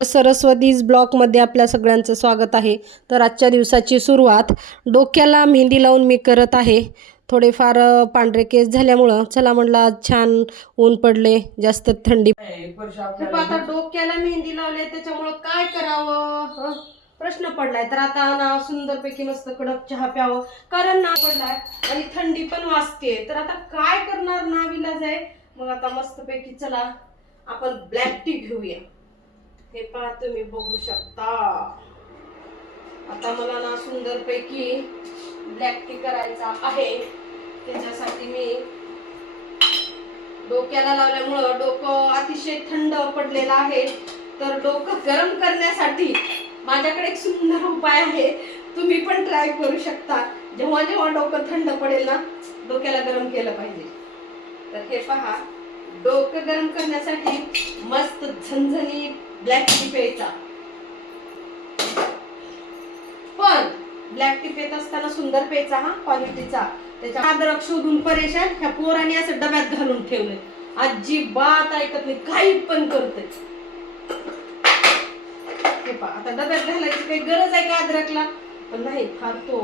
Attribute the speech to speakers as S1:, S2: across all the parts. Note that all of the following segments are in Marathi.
S1: सरस्वतीज ब्लॉकमध्ये आपल्या सगळ्यांचं स्वागत आहे. तर आजच्या दिवसाची सुरुवात डोक्याला मेहंदी लावून मी करत आहे. थोडेफार पांढरे केस झाल्यामुळं चला म्हणलं आज छान ऊन पडले जास्त थंडी. आता डोक्याला मेहंदी लावले त्याच्यामुळं काय करावं? प्रश्न पडलाय. तर आता ना सुंदरपैकी मस्त कडक चहा प्यावं. कारण ना पडलाय आणि थंडी पण वाजते तर आता काय करणार ना विलाज आहे? मग आता मस्तपैकी चला आपण ब्लॅक टी घेऊया. हे पहा तुम्ही बघू शकता. आता मला ना सुंदरपैकी ब्लॅक टी करायचा आहे. त्याच्यासाठी मी डोक्याला लावल्यामुळं डोकं अतिशय थंड पडलेलं आहे. तर डोकं गरम करण्यासाठी माझ्याकडे एक सुंदर उपाय आहे. तुम्ही पण ट्राय करू शकता. जेव्हा जेव्हा डोकं थंड पडेल ना डोक्याला गरम केलं पाहिजे. तर हे पहा डोकं गरम करण्यासाठी मस्त झनझनी ब्लॅक टी प्यायचा पण ब्लॅक टी पेत असताना सुंदर पेचा हा क्वालिटीचा. त्याच्या अद्रक शोधून परेशान ह्या पोराने असं डब्यात घालून ठेवले अजिबात ऐकत नाही काही पण करते हे पहा आता डब्यात घालायची काही गरज आहे का अद्रकला? पण नाही फार तो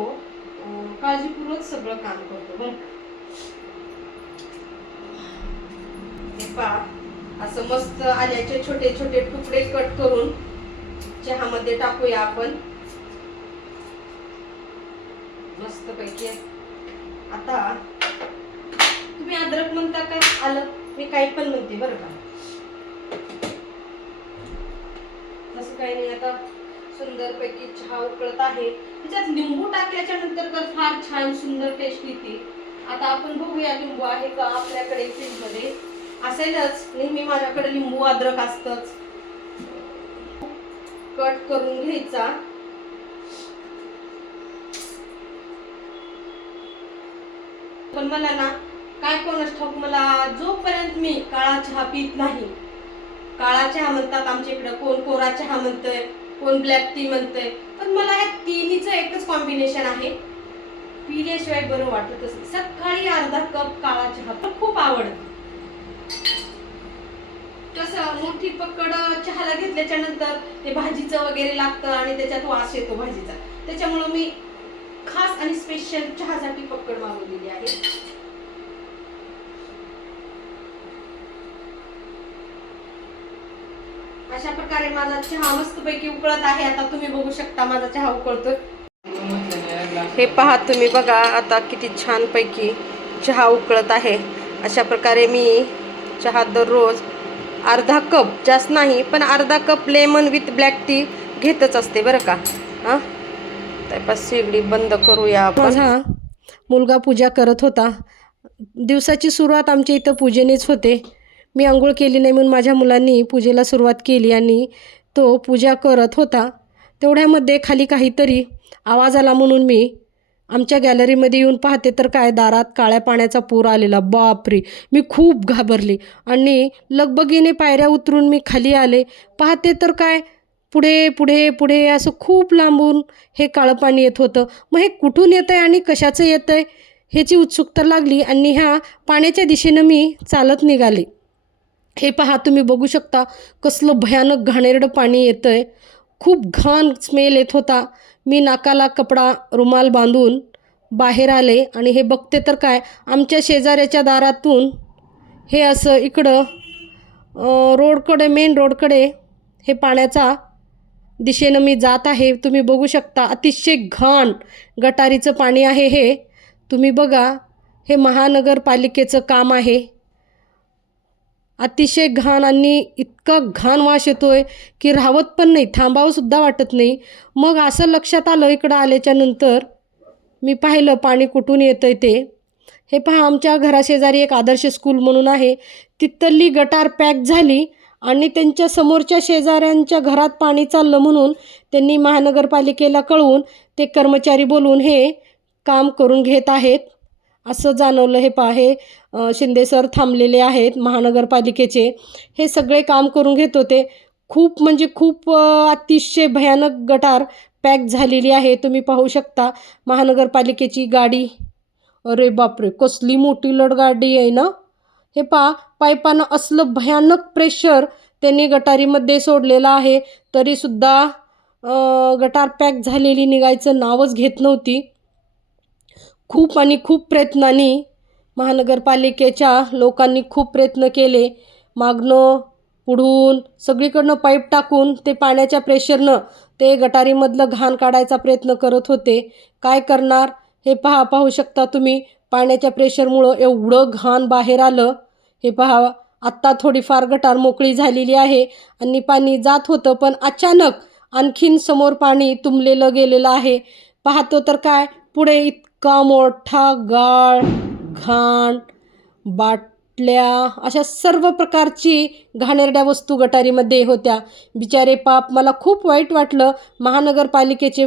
S1: काळजीपूर्वक सगळं काम करतो बघ हे पहा. असं मस्त आल्याचे छोटे छोटे तुकडे कट करून चहामध्ये टाकूया आपण. मस्त पैकी आता तुम्ही अद्रक म्हणता का? आलं. मी काही पण म्हणते बरं का? तसं काही नाही आता सुंदर पैकी चहा उकळत आहे. त्याच्यात लिंबू टाकल्याच्या नंतर तर फार छान सुंदर टेस्ट येते. आता आपण बघूया लिंबू आहे का आपल्याकडे फ्रीजमध्ये. असेलच. नेहमी माझ्याकडे लिंबू अद्रक असतच. कट करून घ्यायचा. पण मला ना काय कोणच ठाऊक मला जोपर्यंत मी काळा चहा पित नाही काळा चहा म्हणतात आमच्या इकडं कोण कोरा चहा म्हणतंय कोण ब्लॅक टी म्हणतंय पण मला ह्या तिन्हीचं एकच कॉम्बिनेशन आहे. पिल्याशिवाय बरं वाटतच नाही. सकाळी अर्धा कप काळा चहा पण खूप आवडतो. कसं पकड चहाला घेतल्याच्या नंतर ते भाजीचं वगैरे लागतं आणि त्याच्यात वास येतो भाजीचा. त्याच्यामुळं मी खास आणि स्पेशल चहासाठी पकड मागवलेली आहे. अशा प्रकारे माझा चहा मस्तपैकी उकळत आहे. आता तुम्ही बघू शकता माझा चहा उकळतोय. हे पहा तुम्ही बघा आता किती छान पैकी चहा उकळत आहे. अशा प्रकारे मी चहा दररोज अर्धा कप जास्त नाही पण अर्धा cup lemon with black tea घेतच असते बरं का. हां? त्यापास शेगडी बंद करूया माझा मुलगा पूजा करत होता. दिवसाची सुरुवात आमच्या इथं पूजेनेच होते. मी आंघोळ केली नाही म्हणून माझ्या मुलांनी पूजेला सुरुवात केली आणि तो पूजा करत होता. तेवढ्यामध्ये खाली काहीतरी आवाज आला म्हणून मी आमच्या गॅलरीमध्ये येऊन पाहते तर काय दारात काळ्या पाण्याचा पूर आलेला. बापरे! मी खूप घाबरली. आणि लगबगीने पायऱ्या उतरून मी खाली आले. पाहते तर काय? पुढे पुढे पुढे असं खूप लांबून हे काळं पाणी येत होतं. मग हे कुठून येतं आहे आणि कशाचं येतं आहे ह्याची उत्सुकता लागली आणि ह्या पाण्याच्या दिशेनं मी चालत निघाले. हे पहा तुम्ही बघू शकता कसलं भयानक घाणेरडं पाणी येतं आहे खूप घाण स्मेल येत होता. मी नाकाला कपडा रुमाल बांधून बाहेर आले. आणि हे बघते तर काय? आमच्या शेजाऱ्याच्या दारातून हे असं इकडं रोडकडे मेन रोडकडे हे पाण्याचा दिशेनं मी जात आहे. तुम्ही बघू शकता अतिशय घाण गटारीचं पाणी आहे हे. तुम्ही बघा हे महानगरपालिकेचं काम आहे. अतिशय घाण आणि इतका घाण वास आहे की राहत पण नाही थांबावंसुद्धा वाटत नाही. मग असं लक्षात आलं इकडं आल्याच्यानंतर मी पाहिलं पाणी कुठून येतं आहे ते. हे पहा आमच्या घराशेजारी एक आदर्श स्कूल म्हणून आहे. तिथली गटार पॅक झाली आणि त्यांच्या समोरच्या शेजाऱ्यांच्या घरात पाणी चाललं म्हणून त्यांनी महानगरपालिकेला कळवून ते कर्मचारी बोलून हे काम करून घेत आहेत. असं जाणवलं हे पहा हे शिंदे सर थांबलेले आहेत महानगरपालिकेचे. हे सगळे काम करून घेत होते. खूप म्हणजे खूप अतिशय भयानक गटार पॅक झालेली आहे. तुम्ही पाहू शकता महानगरपालिकेची गाडी. अरे बापरे! कसली मोठी लडगाडी आहे ना? हे पहा पायपानं असलं भयानक प्रेशर त्यांनी गटारीमध्ये सोडलेला आहे. तरीसुद्धा गटार पॅक झालेली निघायचं नावच घेत नव्हती. खूप आणि खूप प्रयत्नांनी महानगरपालिकेच्या लोकांनी खूप प्रयत्न केले. मागणं पुढून सगळीकडनं पाईप टाकून ते पाण्याच्या प्रेशरनं ते गटारीमधलं घाण काढायचा प्रयत्न करत होते. काय करणार? हे पहा पाहू शकता तुम्ही. पाण्याच्या प्रेशरमुळं एवढं घाण बाहेर आलं. हे पहा आत्ता थोडीफार गटार मोकळी झालेली आहे. आणि पाणी जात होतं पण अचानक आणखीन समोर पाणी तुंबलेलं गेलेलं आहे. पाहतो तर काय पुढे इत इतका मोठा गाळ घाण बाटल्या अशा सर्व प्रकारची घाणेरड्या वस्तू गटारीमध्ये होत्या. बिचारे पाप मला खूप वाईट वाटलं. महानगरपालिकेचे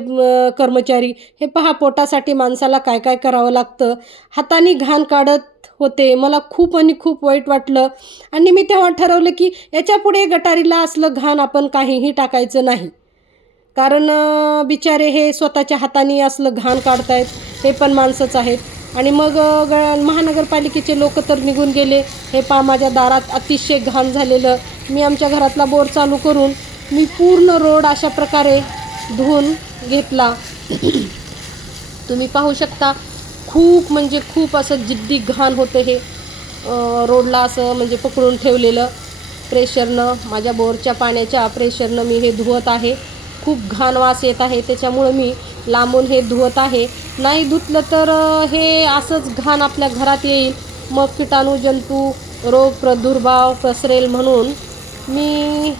S1: कर्मचारी हे पहा पोटासाठी माणसाला काय काय करावं लागतं. हाताने घाण काढत होते. मला खूप आणि खूप वाईट वाटलं. आणि मी तेव्हा ठरवलं की याच्यापुढे गटारीला असलं घाण आपण काहीही टाकायचं नाही. कारण बिचारे हे स्वतःच्या हाताने असलं घाण काढतायत. हे पण माणसंच आहेत. आणि मग ग महानगरपालिकेचे लोक तर निघून गेले. हे पा माझ्या दारात अतिशय घाण झालेलं. मी आमच्या घरातला बोर चालू करून मी पूर्ण रोड अशा प्रकारे धुवून घेतला. तुम्ही पाहू शकता खूप म्हणजे खूप असं जिद्दी घाण होते हे. रोडला असं म्हणजे पकडून ठेवलेलं. प्रेशरनं माझ्या बोरच्या पाण्याच्या प्रेशरनं मी हे धुवत आहे. खूप घाण वास येत आहे. त्याच्यामुळं मी लांबून हे धुवत आहे. नाही धुतलं तर हे असंच घाण आपल्या घरात येईल. मग किटाणू जंतू रोग प्रादुर्भाव पसरेल म्हणून मी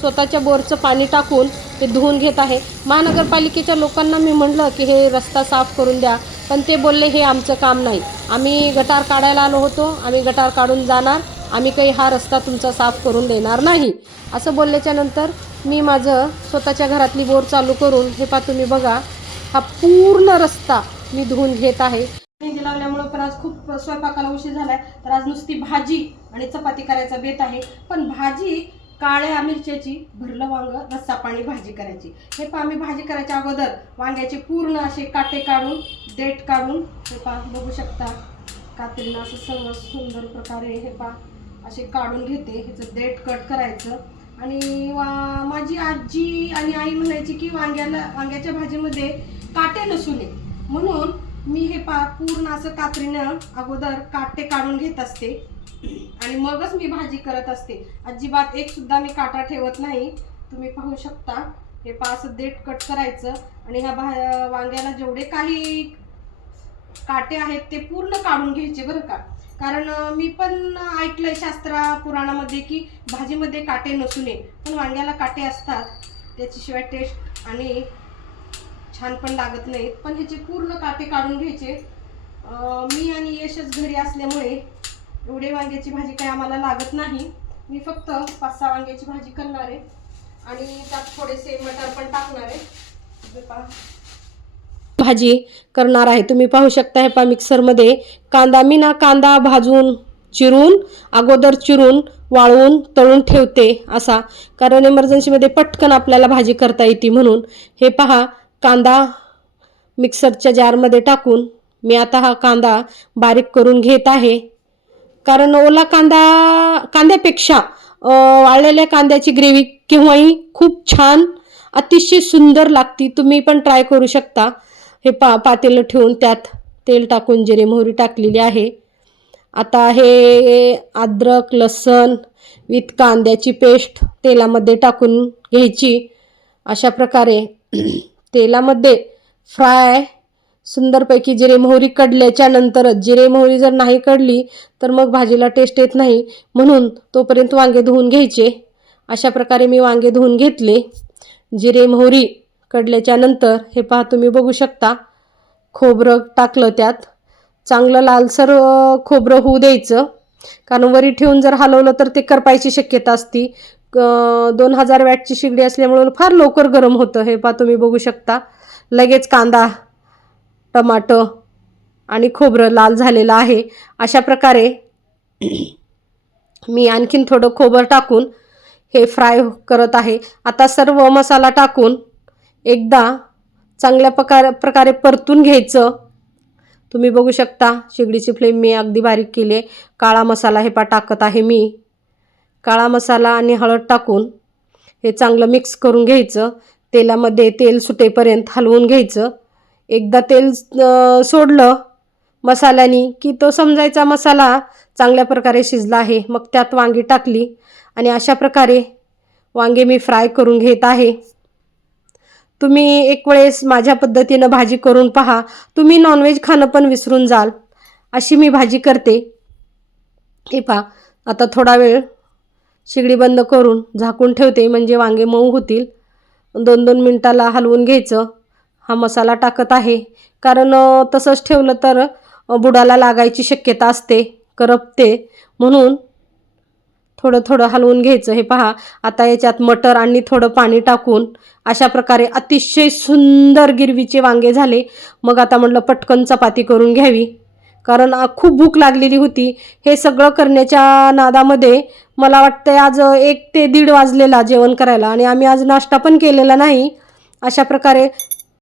S1: स्वतःच्या बोरचं पाणी टाकून ते धुवून घेत आहे. महानगरपालिकेच्या लोकांना मी म्हणलं की हे रस्ता साफ करून द्या. पण ते बोलले हे आमचं काम नाही. आम्ही गटार काढायला आलो होतो. आम्ही गटार काढून जाणार. आम्ही काही हा रस्ता तुमचा साफ करून देणार नाही. असं बोलल्याच्या नंतर मी माझं स्वतःच्या घरातली बोर चालू करून हे पा तुम्ही बघा हा पूर्ण रस्ता मी धुवून घेत आहे. मेहंदी लावल्यामुळं पण आज खूप स्वयंपाकाला उशीर झालाय. तर आज नुसती भाजी आणि चपाती करायचा बेत आहे. पण भाजी काळ्या मिरच्याची भरलं वांग रस्सा पाणी भाजी करायची. हे पहा आम्ही भाजी करायच्या अगोदर वांग्याचे पूर्ण असे काटे काढून देठ काढून हे पहा बघू शकता कात्रीनं असं सर्व सुंदर प्रकारे हे पहा असे काढून घेते ह्याचं देठ कट करायचं. आणि वा माझी आजी आणि आई म्हणायची की वांग्याला वांग्याच्या भाजीमध्ये काटे नसू नये म्हणून मी हे पा पूर्ण असं कात्रीनं अगोदर काटे काढून घेत असते. आणि मगच मी भाजी करत असते. अजिबात एक सुद्धा मी काटा ठेवत नाही. तुम्ही पाहू शकता हे पा असं देठ कट करायचं. आणि ह्या भा वांग्याला जेवढे काही काटे आहेत ते पूर्ण काढून घ्यायचे बरं का. कारण मी पण ऐकलंय शास्त्रा पुराणामध्ये की भाजीमध्ये काटे नसू नये पण वांग्याला काटे असतात. त्याच्याशिवाय टेस्ट आणि छान पण लागत नाहीत. पण ह्याचे पूर्ण काटे काढून घ्यायचे. मी आणि यशच घरी असल्यामुळे एवढे वांग्याची भाजी काही आम्हाला लागत नाही. मी फक्त पाच सहा वांग्याची भाजी करणार आहे. आणि त्यात थोडेसे मटर पण टाकणार आहे. भाजी करणार आहे. तुम्ही पाहू शकता हे पा मिक्सरमध्ये. कांदा मी ना कांदा भाजून चिरून अगोदर चिरून वाळवून तळून ठेवते असा. कारण इमर्जन्सीमध्ये पटकन आपल्याला भाजी करता येते म्हणून. हे पहा कांदा मिक्सरच्या जारमध्ये टाकून मी आता हा कांदा बारीक करून घेत आहे. कारण ओला कांदा कांद्यापेक्षा वाळलेल्या कांद्याची ग्रेव्ही केव्हाही खूप छान अतिशय सुंदर लागती. तुम्ही पण ट्राय करू शकता. हे पा पातेलं ठेवून त्यात तेल टाकून जिरे मोहरी टाकलेली आहे. आता हे अद्रक लसण विथ कांद्याची पेस्ट तेलामध्ये टाकून घ्यायची. अशा प्रकारे तेलामध्ये फ्राय सुंदरपैकी जिरे मोहरी कडल्याच्या नंतरच जिरे मोहरी जर नाही कडली तर मग भाजीला टेस्ट येत नाही. म्हणून तोपर्यंत वांगे धुवून घ्यायचे. अशा प्रकारे मी वांगे धुवून घेतले. जिरे मोहरी कडल्याच्या नंतर हे पहा तुम्ही बघू शकता. खोबरं टाकलं त्यात. चांगलं लालसर खोबरं होऊ द्यायचं. कारण वरी ठेवून जर हलवलं तर ते करपायची शक्यता असती. क- दोन हजार वॅटची शिगडी असल्यामुळं फार लवकर गरम होतं हे पहा तुम्ही बघू शकता. लगेच कांदा टमाटं आणि खोबरं लाल झालेलं आहे. अशा प्रकारे मी आणखीन थोडं खोबरं टाकून हे फ्राय करत आहे. आता सर्व मसाला टाकून एकदा चांगल्या प्रकार प्रकारे परतून घ्यायचं. तुम्ही बघू शकता शेगडीची फ्लेम मी अगदी बारीक केली आहे. काळा मसाला हे पा टाकत आहे मी. काळा मसाला आणि हळद टाकून हे चांगलं मिक्स करून घ्यायचं. तेलामध्ये तेल सुटेपर्यंत हलवून घ्यायचं. एकदा तेल सोडलं मसाल्यानी की तो समजायचा मसाला चांगल्या प्रकारे शिजला आहे मग त्यात वांगी टाकली. आणि अशा प्रकारे वांगे मी फ्राय करून घेत आहे. तुम्ही एक वेळेस माझ्या पद्धतीनं भाजी करून पहा. तुम्ही नॉनव्हेज खाणं पण विसरून जाल. अशी मी भाजी करते. हे पहा. आता थोडा वेळ शिगडी बंद करून झाकून ठेवते म्हणजे वांगे मऊ होतील. दोन दोन मिनटाला हलवून घ्यायचं. हा मसाला टाकत आहे. कारण तसंच ठेवलं तर बुडाला लागायची शक्यता असते. करपते. म्हणून थोडं थोडं हलवून घ्यायचं. हे पहा आता याच्यात मटर आणि थोडं पाणी टाकून अशा प्रकारे अतिशय सुंदर गिरवीचे वांगे झाले. मग आता म्हटलं पटकन चपाती करून घ्यावी. कारण खूप भूक लागलेली होती. हे सगळं करण्याच्या नादामध्ये मला वाटतं आज एक ते दीड वाजलेला जेवण करायला आणि आम्ही आज नाश्ता पण केलेला नाही. अशा प्रकारे